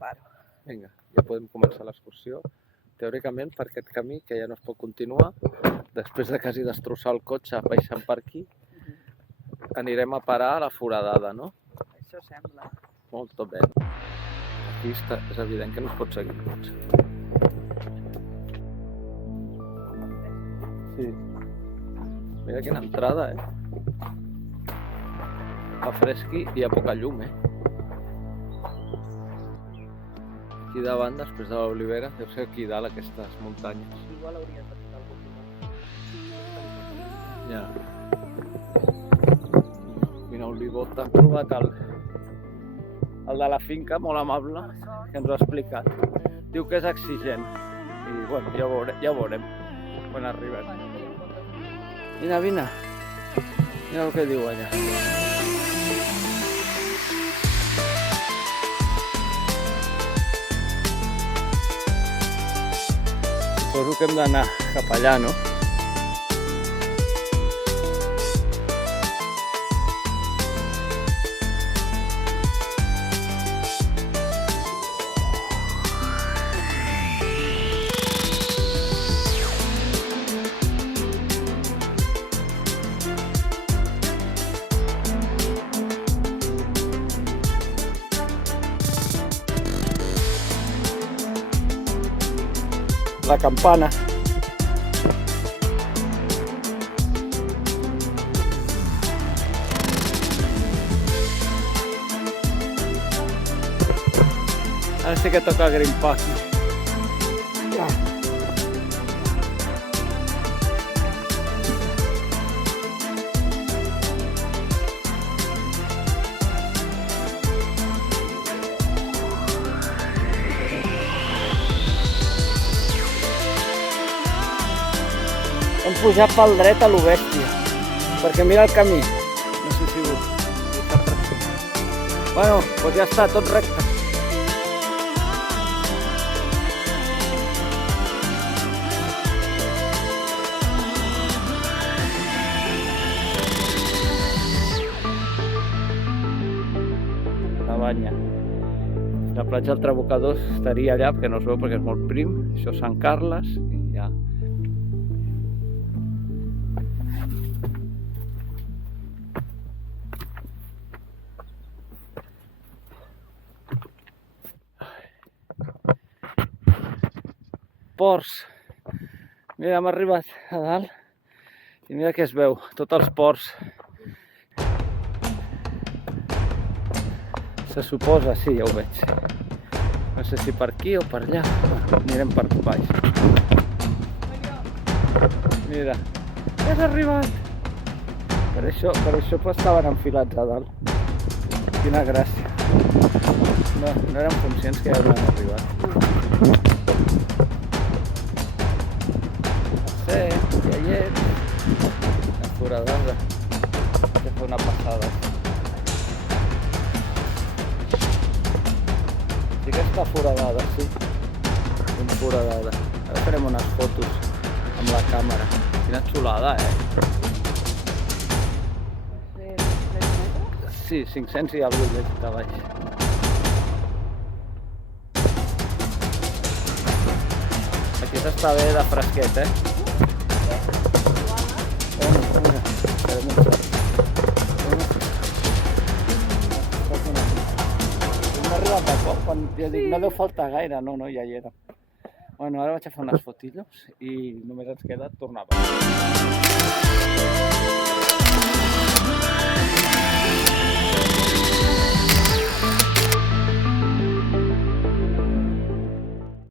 preparo. Vinga, ja podem començar l'excursió. Teòricament, per aquest camí, que ja no es pot continuar, després de quasi destrossar el cotxe baixant per aquí, anirem a parar a la foradada, no? Això sembla. Molt bé. Aquí és evident que no es pot seguir el cotxe. Sí. Mira quina entrada, Fa fresqui i hi ha poca llum, Aquí davant, després de l'olivera, deu ser aquí dalt, aquestes muntanyes. Igual hauries de posar algun pilot. Ja. Quina olivota. Hem trobat el de la finca, molt amable, que ens ho ha explicat. Diu que és exigent. I, bueno, ja ho veurem quan arribem. Vine. Mira el que diu allà. Suposo que hem d'anar cap allà, no? La campana. Ara sí que toca grimpar aquí. Hem pujat pel dret a lo bèstia, perquè mira el camí. No sé si està present. Bueno, doncs ja està, tot recte. La banya. La platja del Trabocador estaria allà, perquè no es veu perquè és molt prim. Això és Sant Carles i ja. Ports. Mira, hem arribat a dalt i mira què es veu, tots els ports. Se suposa, sí, ja ho veig. No sé si per aquí o per allà. Bueno, anirem per baix. Mira, ja has arribat. Per això estaven enfilats a dalt. Quina gràcia. No érem conscients que ja havien arribat. La foradada, que fa una passada. Sí que està foradada, sí. Ben foradada. Ara farem unes fotos amb la càmera. Quina xulada, Sí, 500 i alguna cosa de baix. Aquí s'està bé de fresquet, Hem arribat a poc, quan jo dic no deu faltar gaire, no, ja hi era. Bueno, ara vaig a fer unes fotillos i només ens queda tornar a baix.